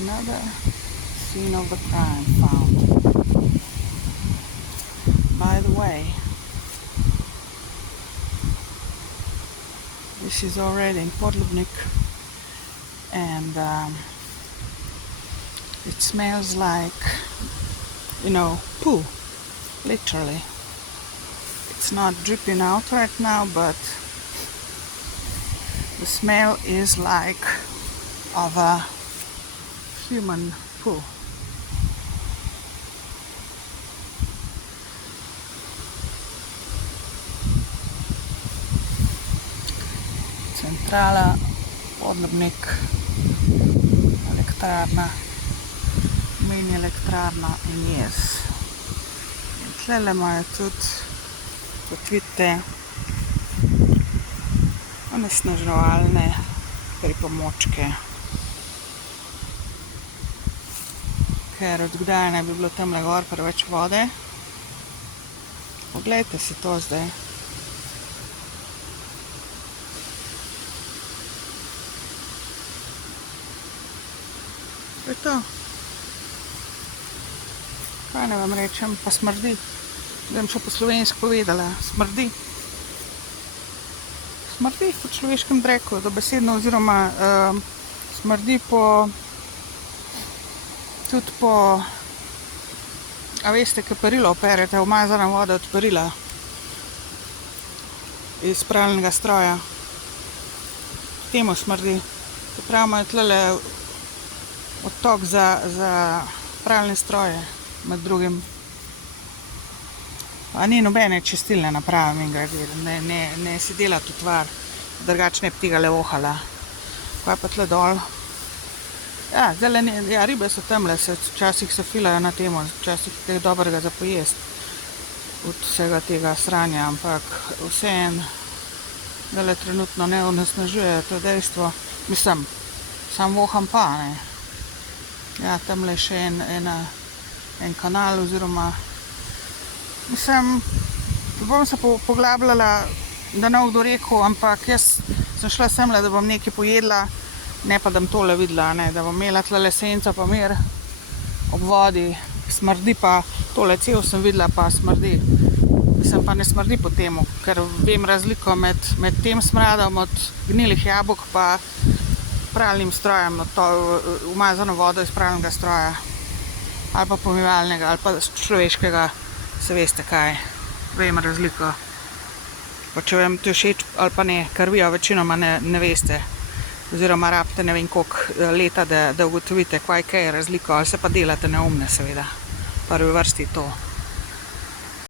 Another scene of the crime found. By the way, this is already in Podlubnik, and it smells like, poo, literally. It's not dripping out right now, but the smell is like of a human poo. Centrala, Podlubnik, elektrarna, mini elektrarna in jez. In tlele imajo tudi, kot vidite, onesnaževalne pripomočke. Ker od kdaj naj bi bilo tamle gor preveč vode. Poglejte si to zdaj. To je to. Kaj ne vam rečem, pa smrdi. Zdaj bom še po slovensko povedala. Smrdi. Smrdi po človeškem dreku, dobesedno, oziroma smrdi tudi po, a veste, ko perilo operete, umazana voda od perila iz pralnega stroja. Temu smrdi. Čeprav imajo tlele odtok za pralne stroje, med drugim. Pa ni nobene čistilne naprave, mimogrede, ne si delati utvar, drugače ne bi tega le ohala. Kaj pa tle dol? Ja, zdajle ne, ribe so tamle, včasih se filajo na temo, včasih je dobrega za pojest od vsega tega sranja, ampak vseeno, zdajle trenutno ne onesnažuje, to je dejstvo. Mislim, sam voham pa, ne. Ja, tamle še en kanal, oziroma, mislim, bom se poglabljala, da ne bo kdo rekel, ampak jaz sem šla semle, da bom nekaj pojedla, ne pa da bom tole videla, ne, da bom imela tlele senco pa mir ob vodi, smrdi pa, tole cel sem videla, pa smrdi. Mislim, pa ne smrdi po temu, ker vem razliko med tem smradom od gnilih jabolk pa pralnim strojem, umazano vodo iz pralnega stroja, ali pa pomivalnega, ali pa človeškega, se veste kaj, vem razliko. Pa če vam to všeč ali pa ne, ker vi večinoma ne veste, oziroma rabite ne vem koliko leta, da ugotovite, kaj je razliko, ali se pa delate neumne, seveda. Prvi vrsti to.